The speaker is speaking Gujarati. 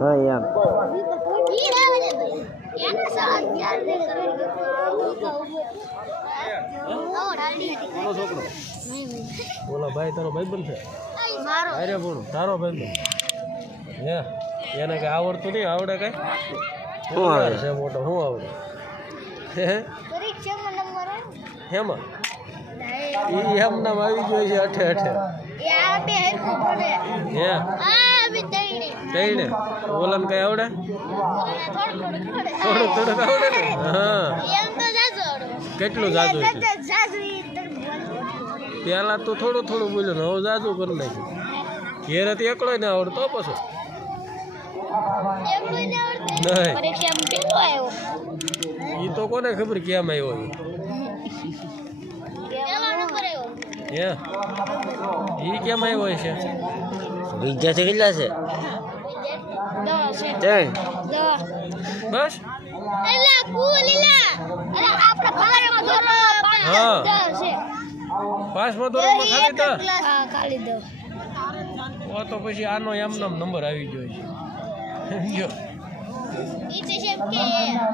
હા એમ બોલો ભાઈ તારો ભાઈ બનશે અરે બોલો તારો ભાઈ બન હે એને કઈ આવડતું નહીં આવડે કઈ શું આવે છે મોટો શું આવડે હેમાં એમ નામ આવી જોઈએ છે અઠે અઠે હે તઈને બોલન કઈ આવડે થોડુંક થોડુંક આવડે ને હા કેટલું જાદુ છે પેલા તો થોડું થોડું બોલ્યો ને હવે જાદુ કરી નાખ્યું ઘેરેથી એકલો ને આવડતો પછી એ તો કોને ખબર કેમ આવ્યો હે એ કેમ આવ્યો છે વિદ્યાર્થી કેટલા છે ત્રણ બસ હા 5મા ધોરણમાં ખાલી દો તો પછી આનો એમનો નંબર આવી ગયો છે